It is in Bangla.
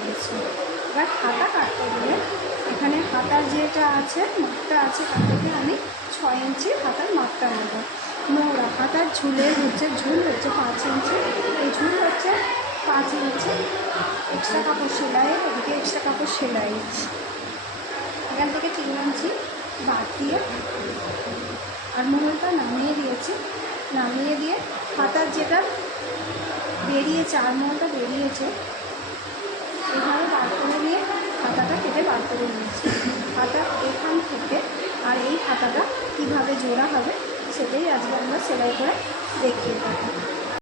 নিয়েছি। এবার হাতা কাটতে গেলে এখানে হাতার যেটা আছে মাপটা আছে তার থেকে আমি 6 ইঞ্চি হাতার মাপটা নেব। মোড়া হাতার ঝুল হচ্ছে 5 ইঞ্চি, এই ঝুল হচ্ছে 5 ইঞ্চি। এক্সট্রা কাপড় সেলাই, এদিকে এক্সট্রা কাপড় সেলাই, এখান থেকে 3 ইঞ্চি বাদ দিয়ে আর মোড়টা নামিয়ে দিয়েছি। নামিয়ে দিয়ে হাতার যেটা বেরিয়েছে আরমোলটা বেরিয়েছে এইভাবে বার করে নিয়ে হাতাটা কেটে বার করে নিয়েছি। হাতা এখান থেকে আর এই হাতাটা কীভাবে জোড়া হবে সেটাই আজকে আমরা সেলাই করে দেখিয়ে দেবো।